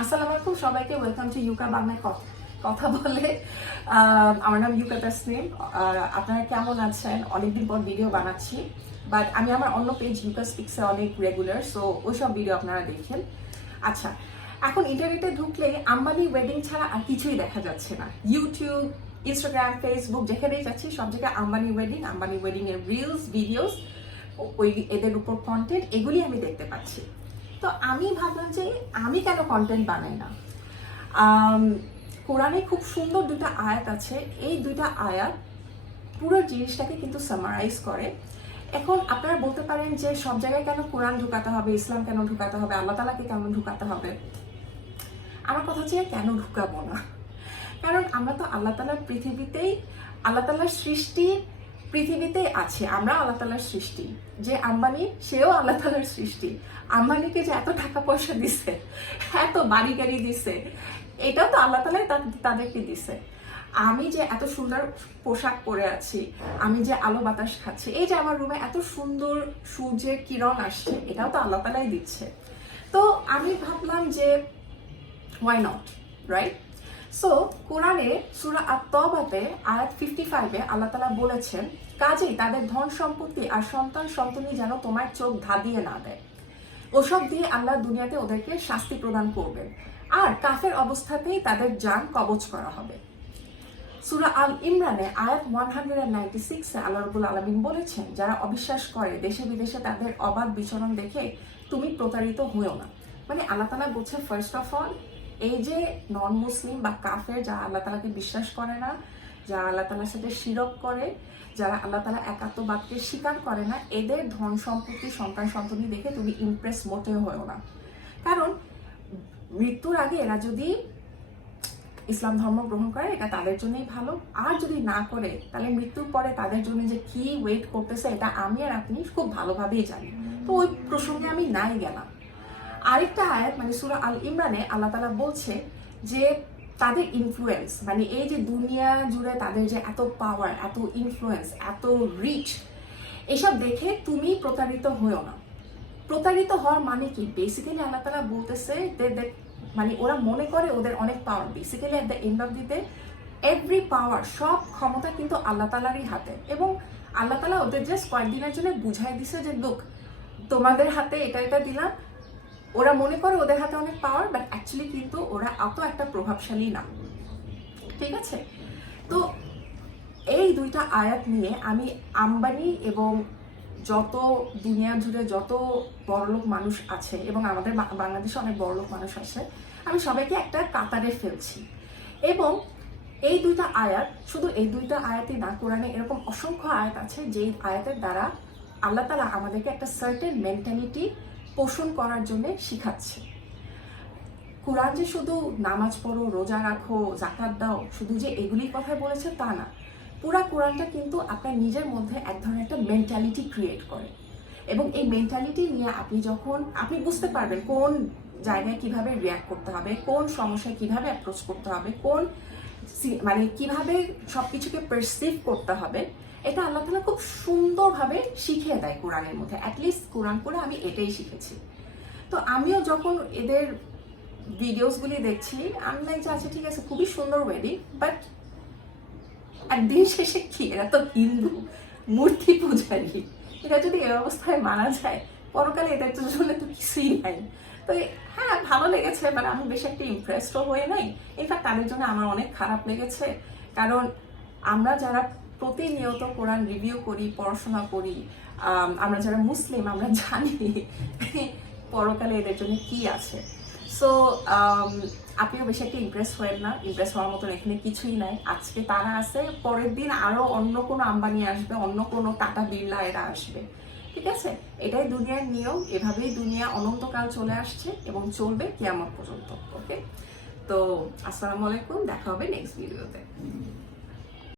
আসসালামু আলাইকুম সবাইকে ওয়েলকাম টু ইউকা বাংলায় ক- কথা বলে। আমার নাম ইউকা তাসনিম আপনারা কেমন আছেন? অনেকদিন পর ভিডিও বানাচ্ছি। বাট আমি আমার অন্য পেজ ইউকা স্পিক্সে অনেক রেগুলার সো ওইসব ভিডিও আপনারা দেখেন। আচ্ছা এখন ইন্টারনেটে ঢুকলে আম্বানি ওয়েডিং ছাড়া আর কিছুই দেখা যাচ্ছে না। ইউটিউব ইনস্টাগ্রাম ফেসবুক যেখানেই যাচ্ছি, সব জায়গায় আম্বানি ওয়েডিং আম্বানি ওয়েডিং এর রিলস ভিডিওস ওই এদের উপর কন্টেন্ট এগুলি আমি দেখতে পাচ্ছি। তো আমি ভাবলাম যে আমি কেন কন্টেন্ট বানাই না? কোরআনে খুব সুন্দর দুটো আয়াত আছে। এই দুইটা আয়াত পুরো জিনিসটাকে কিন্তু সামারাইজ করে। এখন আপনারা বলতে পারেন যে সব জায়গায় কেন কোরআন ঢুকাতে হবে, ইসলাম কেন ঢুকাতে হবে, আল্লাহ তালাকে কেন ঢুকাতে হবে? আমার কথা হচ্ছে কেন ঢুকাবো না? কারণ আমরা তো আল্লাহ তালার পৃথিবীতেই, আল্লাহ তালার সৃষ্টির পৃথিবীতেই আছে আমরা আল্লাহ তালার সৃষ্টি। যে আম্বানি, সেও আল্লাহ তালার সৃষ্টি। আম্বানিকে যে এত টাকা পয়সা দিছে, এত বাড়ি গাড়ি দিছে, এটাও তো আল্লাহ তালাই তাদেরকে দিছে। আমি যে এত সুন্দর পোশাক পরে আছি, আমি যে আলো বাতাস খাচ্ছি, এই যে আমার রুমে এত সুন্দর সূর্যের কিরণ আসছে, এটাও তো আল্লাহ তালাই দিচ্ছে। তো আমি ভাবলাম যে ওয়াই নট রাইট সো কোরআনে সুরা আত্মবাতে আয়াত ফিফটি ফাইভে আল্লাহ তালা বলেছেন, কাজেই তাদের ধন সম্পত্তি আর সন্তান সন্ততি যেন তোমার চোখ ধাঁধিয়ে না দেয়। ওসব দিয়ে আল্লাহ দুনিয়াতে ওদেরকে শাস্তি প্রদান করবেন। আর কাফের অবস্থাতেই তাদের যান কবচ করা হবে। সুরা আল ইমরানে আয়াত ওয়ান হান্ড্রেড নাইনটি সিক্সে আল্লাহ রবুল আলমিন বলেছেন, যারা অবিশ্বাস করে দেশে বিদেশে তাদের অবাধ বিচরণ দেখে তুমি প্রতারিত হয়েও না। মানে আল্লাহ তালা বলছে ফার্স্ট অফ অল এই যে নন মুসলিম বা কাফের যারা আল্লাহ তালাকে বিশ্বাস করে না, যারা আল্লাহ তালার সাথে শিরক করে, যারা আল্লাহ তালা একাত্মবাদকে স্বীকার করে না, এদের ধন সম্পত্তি, সন্তান সন্ততি দেখে তুমি ইমপ্রেস মোটেও হয়েও না। কারণ মৃত্যুর আগে এরা যদি ইসলাম ধর্ম গ্রহণ করে, এটা তাদের জন্যই ভালো। আর যদি না করে, তাহলে মৃত্যুর পরে তাদের জন্য যে কি ওয়েট করতেছে, এটা আমি আর আপনি খুব ভালোভাবেই জানি। তো ওই প্রসঙ্গে আমি নাই গেলাম। আরেকটা আয়াত মানে সুরা আল ইমরানে আল্লাহ তালা বলছে যে তাদের ইনফ্লুয়েন্স মানে এই যে দুনিয়া জুড়ে তাদের যে এত পাওয়ার এত ইনফ্লুয়েন্স এত রিচ এসব দেখে তুমি প্রতারিত হয়েও না। প্রতারিত হওয়ার মানে কি? বেসিক্যালি আল্লাহ তালা বলতেছে মানে ওরা মনে করে ওদের অনেক power basically at the end of the দিতে এভরি পাওয়ার সব ক্ষমতা কিন্তু আল্লাহ তালারই হাতে। এবং আল্লাহ তালা ওদের জাস্ট কয়েকদিনের জন্য বুঝাই দিছে যে, লুক, তোমাদের হাতে এটা এটা দিলাম ওরা মনে করে ওদের হাতে অনেক পাওয়ার বাট অ্যাকচুয়ালি কিন্তু ওরা অত একটা প্রভাবশালী না। ঠিক আছে? তো এই দুইটা আয়াত নিয়ে আমি আম্বানি এবং যত দুনিয়া জুড়ে যত বড়লোক মানুষ আছে এবং আমাদের বাংলাদেশে অনেক বড়লোক মানুষ আছে, আমি সবাইকে একটা কাতারে ফেলছি। এবং এই দুইটা আয়াত, শুধু এই দুইটা আয়াতই না, কোরআনে এরকম অসংখ্য আয়াত আছে যেই আয়াতের দ্বারা আল্লাহ তালা আমাদেরকে একটা সার্টেন মেন্টালিটি পোষণ করার জন্য শিখাচ্ছে। কোরআন যে শুধু নামাজ পড়ো, রোজা রাখো জাকাত দাও, শুধু যে এগুলির কথা বলেছে তা না। পুরা কোরআনটা কিন্তু আপনার নিজের মধ্যে এক ধরনের একটা মেন্টালিটি ক্রিয়েট করে। এবং এই মেন্টালিটি নিয়ে আপনি যখন, আপনি বুঝতে পারবেন কোন জায়গায় কীভাবে রিয়াক্ট করতে হবে, কোন সমস্যায় কীভাবে অ্যাপ্রোচ করতে হবে, কোন মানে কীভাবে সব কিছুকে পারসিভ করতে হবে, এটা আল্লাহ তালা খুব সুন্দরভাবে শিখিয়ে দেয় কোরআনের মধ্যে। অ্যাটলিস্ট কোরআন করে আমি এটাই শিখেছি। তো আমিও যখন এদের ভিডিওসগুলি দেখছি, আমি যে আচ্ছা ঠিক আছে, খুবই সুন্দর ওয়েডিং বাট একদিন শেষে কি? এরা তো হিন্দু, মূর্তি পূজারী। এটা যদি এ অবস্থায় মারা যায়, পরকালে এদের জন্য তো কিছুই নাই। তো হ্যাঁ ভালো লেগেছে বাট আমি বেশ একটা ইমপ্রেসডও হয়ে নাই। ইনফ্যাক্ট তাদের জন্য আমার অনেক খারাপ লেগেছে। কারণ আমরা যারা প্রতিনিয়ত কোরআন রিভিউ করি পড়াশোনা করি আম, আমরা যারা মুসলিম আমরা জানি পরকালে এদের জন্য কি আছে। সো আপনিও বেশি একটা ইমপ্রেস হয়েন না। ইমপ্রেস হওয়ার মতন এখানে কিছুই নাই। আজকে তারা আছে পরের দিন আরও অন্য কোনো আম্বানি আসবে অন্য কোনো টাটা বিড়লা এরা আসবে। ঠিক আছে? এটাই দুনিয়ার নিয়ম। এভাবেই দুনিয়া অনন্তকাল চলে আসছে এবং চলবে কেয়ামত পর্যন্ত, ওকে? তো, আসসালামু আলাইকুম। দেখা হবে নেক্সট ভিডিওতে